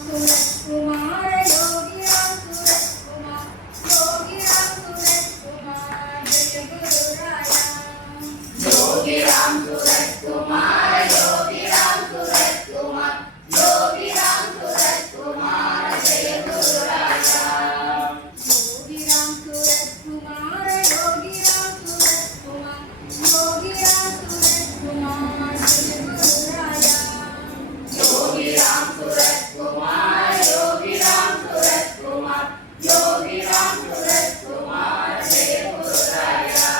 सूरज कुमार योगी राम सूरज कुमार योगी राम सूरज कुमार जय गुरु राया योगी राम सूरज कुमार योगी राम सूरज कुमार योगी राम सूरज कुमार जय गुरु राया योगी राम सूरज कुमार योगी राम सूरज कुमार योगी राम सूरज कुमार जय गुरु राया योगी राम सूरज कुमार योगी राम सूरज कुमार योगी राम सूरज कुमार जय गुरु राया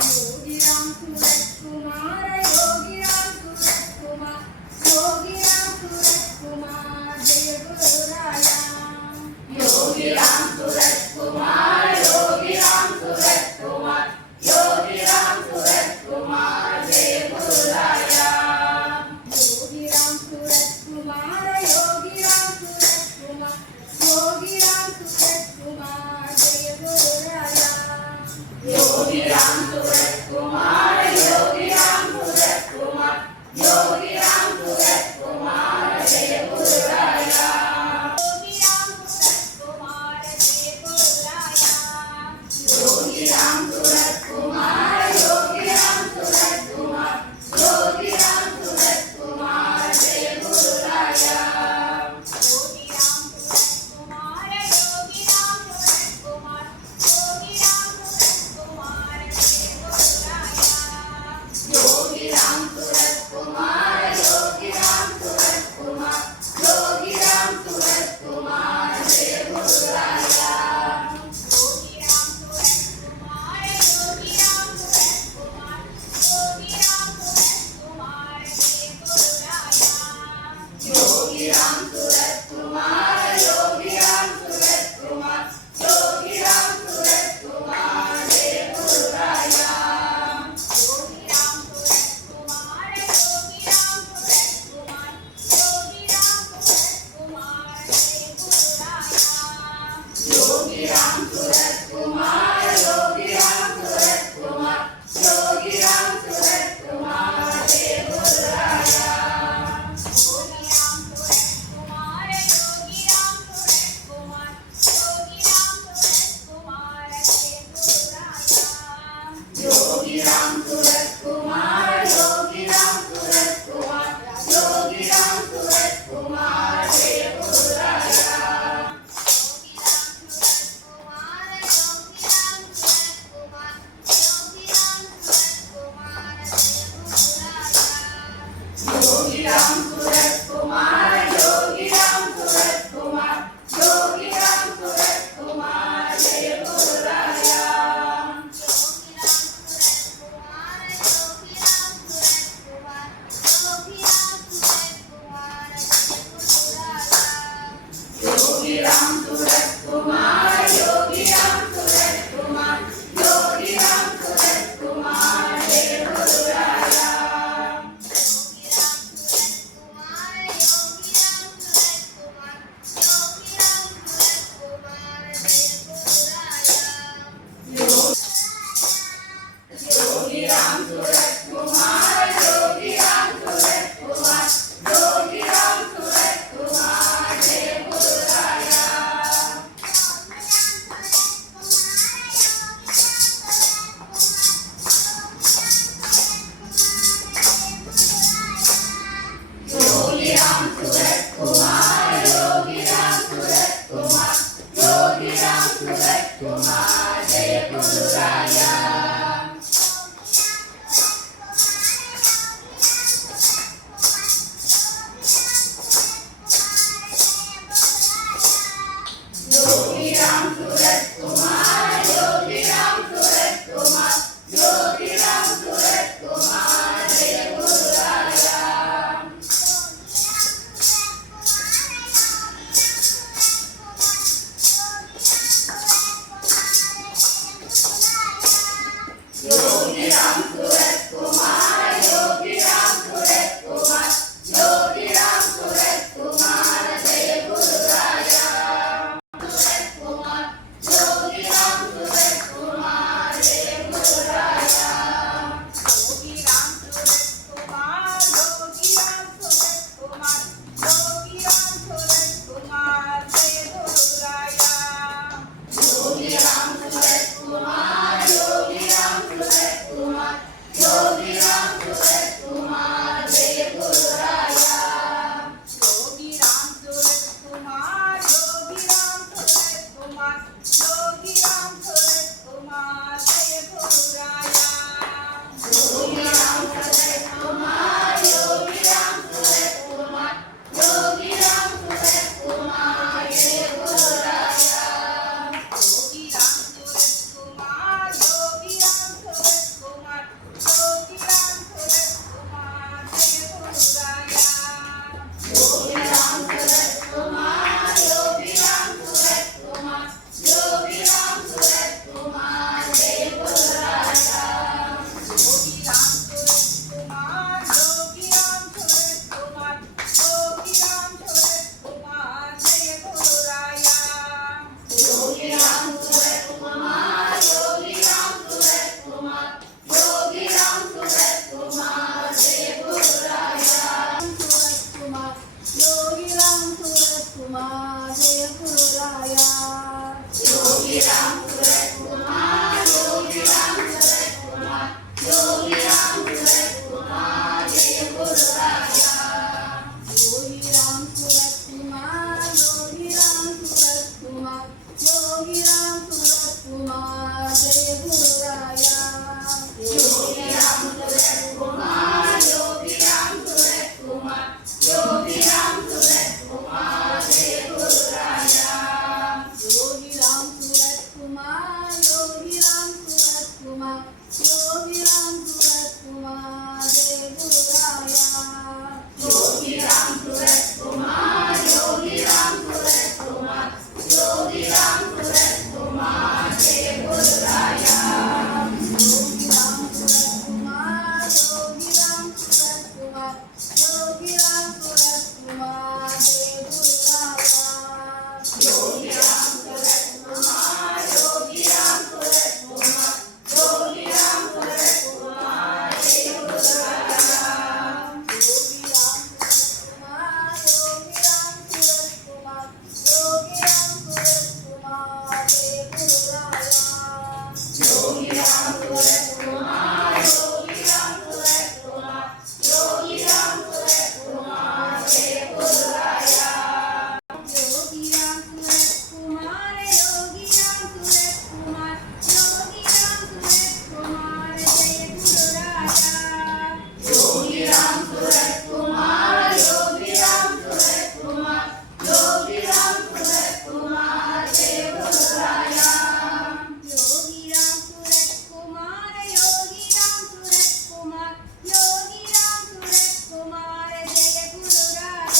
योगी राम सूरज कुमार योगी राम सूरज कुमार योगी राम सूरज कुमार जय गुरु राया योगी राम सूरज कुमार योगी राम सूरज कुमार योगी राम सूरज कुमार जय गुरु राया योगी राम सूरज कुमार योगी राम सूरज कुमार योगी राम सूरज कुमार जय गुरु राया योगी राम सूरज कुमार योगी राम सूरज कुमार योगी राम सूरज कुमार जय गुरु राया योगी राम सूरज कुमार जय गुरु राया योगी राम सूरज कुमार योगी राम सूरज कुमार योगी राम सूरज कुमार जय गुरु राया योगी राम सूरज कुमार योगी राम सूरज कुमार योगी राम सूरज कुमार जय गुरु राया योगी राम सूरज कुमार योगी राम कुमार जय गुरुराया योगी राम सूरत कुमार योगी राम सूरत कुमार योगी राम सूरत कुमार जय गुरुराया योगी राम सूरत कुमार योगी राम सूरत कुमार योगी राम सूरत कुमार जय गुरुराया योगी राम सूरत कुमार योगी राम सूरत कुमार योगी राम सूरत कुमार जय गुरुराया योगी राम सूरत कुमार योगी राम सूरत कुमार योगी राम सूरत कुमार जय गुरुराया योगी राम सूरत कुमार योगी राम सूरत कुमार योगी राम सूरत कुमार जय गुरुराया योगी राम सूरत कुमार योगी राम सूरत कुमार योगी राम सूरत कुमार जय गुरुराया योगी राम सूरत कुमार योगी राम सूरत कुमार योगी राम सूरत कुमार जय गुरुराया योगी राम सूरत कुमार योगी राम सूरत कुमार योगी राम सूरत कुमार जय गुरुराया योगी राम सूरत कुमार योगी राम सूरत कुमार योगी राम सूरत कुमार जय गुरुराया योगी राम सूरत कुमार योगी राम सूरत कुमार योगी राम सूरत कुमार जय गुरुराया योगी राम सूरत कुमार योगी राम सूरत कुमार योगी राम सूरत कुमार जय गुरुराया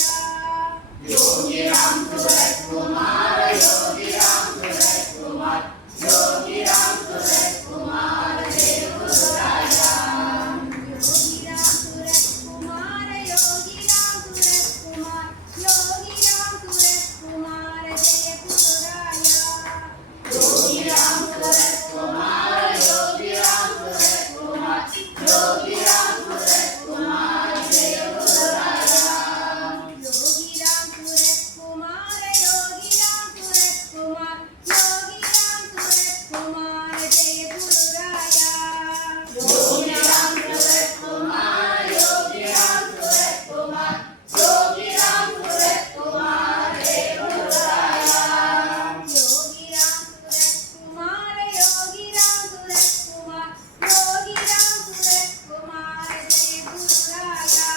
योगी राम सूरत कुमार योगी राम सूरत कुमार योगी राम सूरत कुमार जय गुरुराया योगी राम सूरत कुमार योगी राम सूरत कुमार योगी राम सूरत कुमार जय गुरुराया योगी राम सूरत कुमार योगी राम सूरत कुमार योगी राम सूरत कुमार जय गुरुराया योगी राम सूरत कुमार योगी राम सूरत कुमार योगी राम सूरत कुमार जय गुरुराया योगी राम सूरत कुमार योगी राम सूरत कुमार योगी राम सूरत कुमार जय गुरुराया योगी राम सूरत कुमार योगी राम सूरत कुमार योगी राम सूरत कुमार जय गुरुराया योगी राम सूरत कुमार योगी राम सूरत कुमार योगी राम सूरत कुमार जय गुरुराया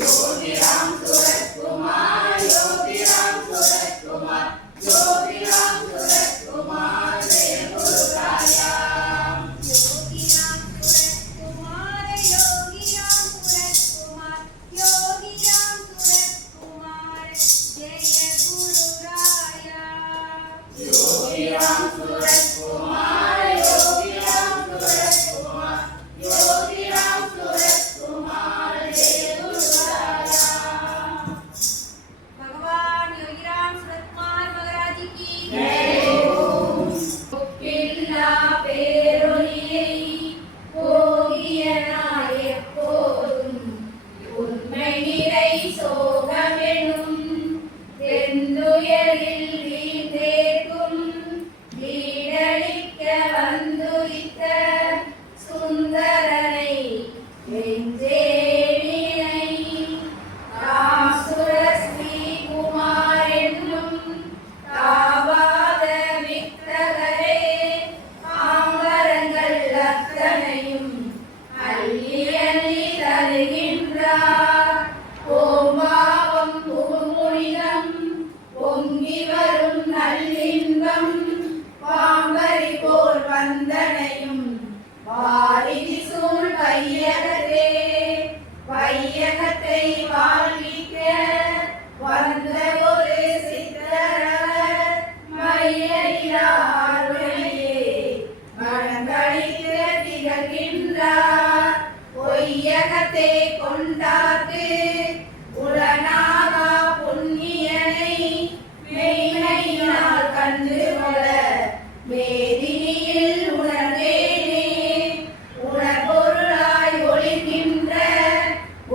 योगी राम सूरत कुमार योगी राम सूरत कुमार योगी राम सूरत कुमार जय गुरुराया योगी राम सूरत कुमार योगी राम सूरत कुमार योगी राम सूरत कुमार जय गुरुराया योगी राम सूरत कुमार योगी राम सूरत कुमार योगी राम सूरत कुमार जय गुरुराया भगवान योगी राम सूरत कुमार महाराज की ஒப்பில்லா பேரொளியை போகியனாய் எப்போதும் உண்மை நிறை சோகமெனும் தென்துயரில் வீழ்ந்தேக்கும் வீடழிக்க வந்துரித்த சுந்தரனை வெஞ்சேவினை ராசுர ஸ்ரீகுமார் என்னும் தாவாத விக்கிரகரே ஆம்பரங்கள் அத்தனையும் அள்ளி அள்ளி தருகின்றார் ஓம்பாவம் புகுமுனிதம் பொங்கி வரும் நல்லின்பம் பாம்பரி போல் வந்தனையும் வாரிதி சூழ் வையகத்தே வையகத்தை வாழ்விக்க வந்த ஒரு சித்தரவர் மையடியாருடையே மனங்களித்து திகழ்கின்றார் பொய்யகத்தை கொண்டார்க்கு உடனாகா புண்ணியனை மெய்மையினால் கண்டு வள மேதினியில் உணர்ந்தேனே உணர்பொருளாய் ஒளிர்கின்ற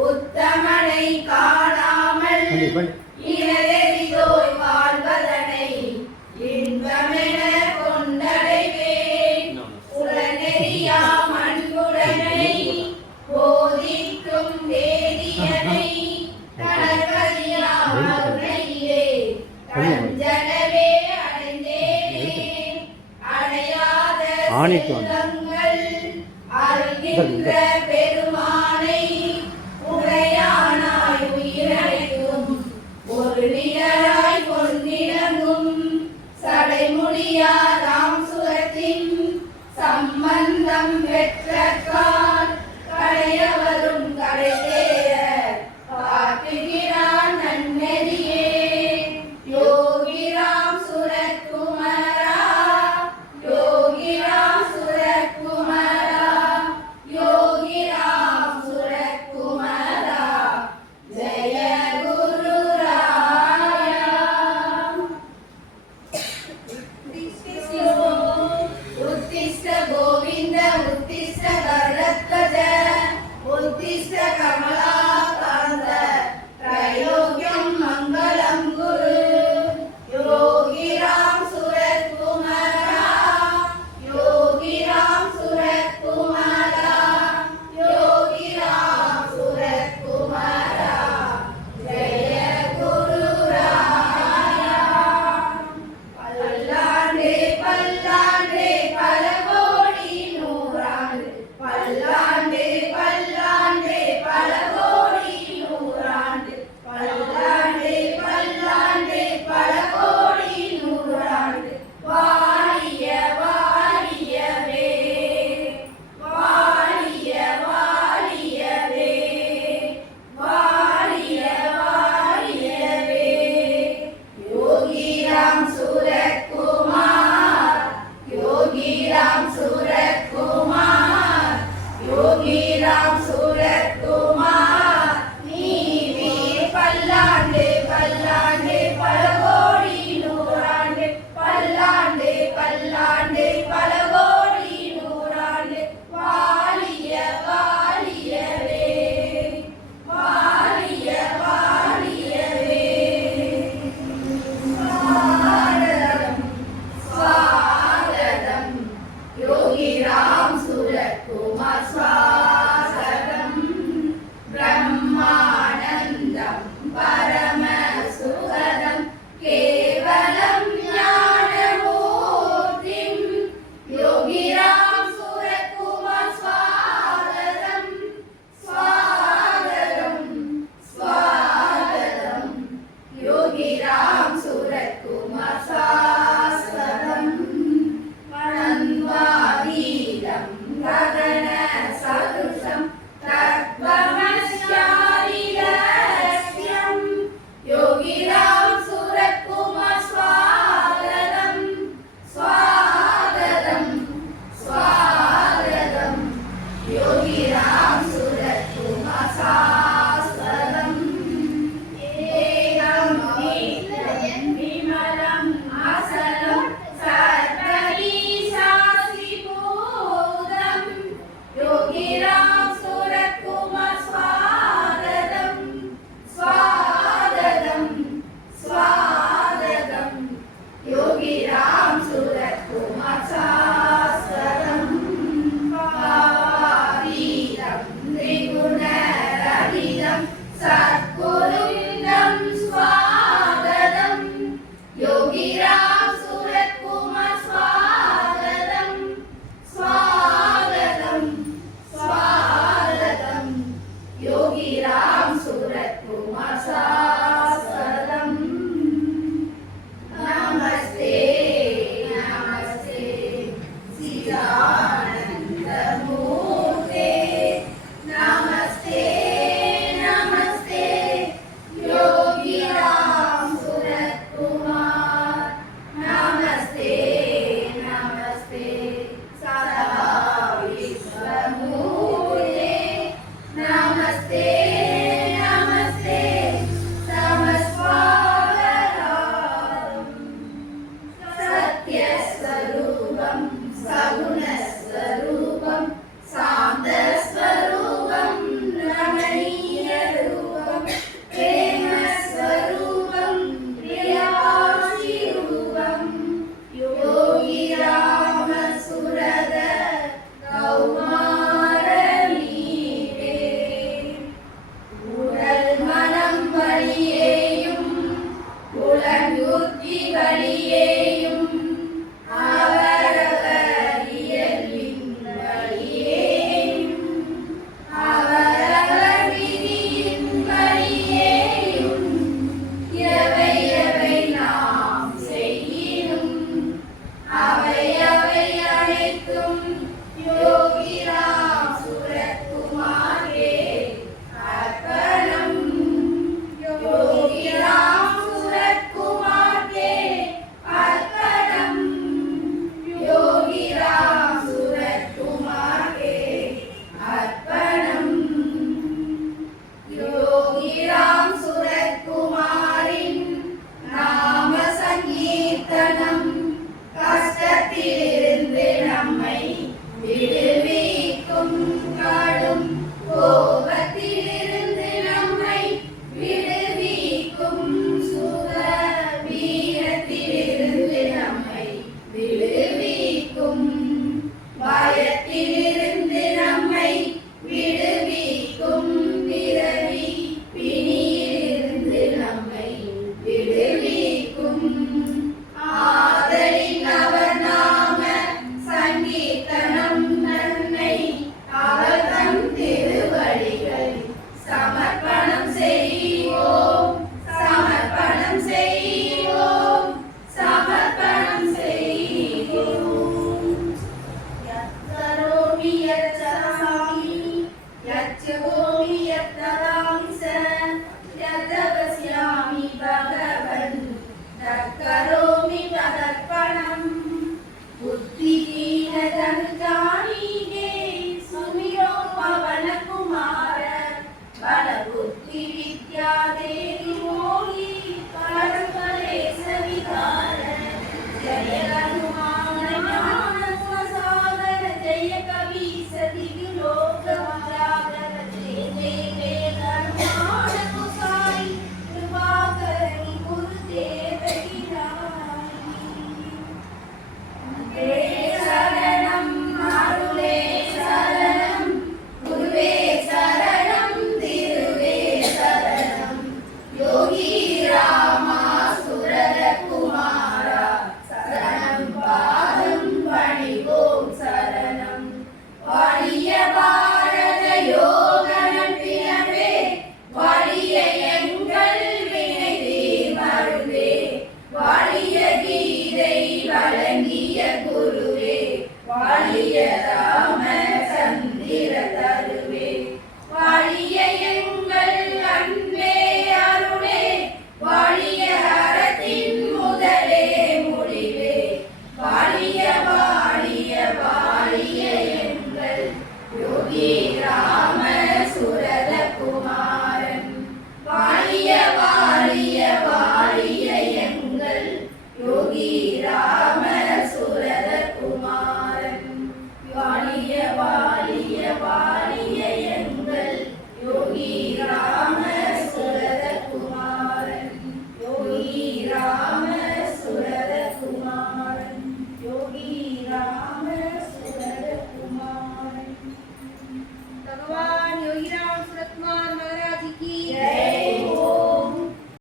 உத்தமனை காணாமல் இனதெரிதோ மணிக்கு ஒன்று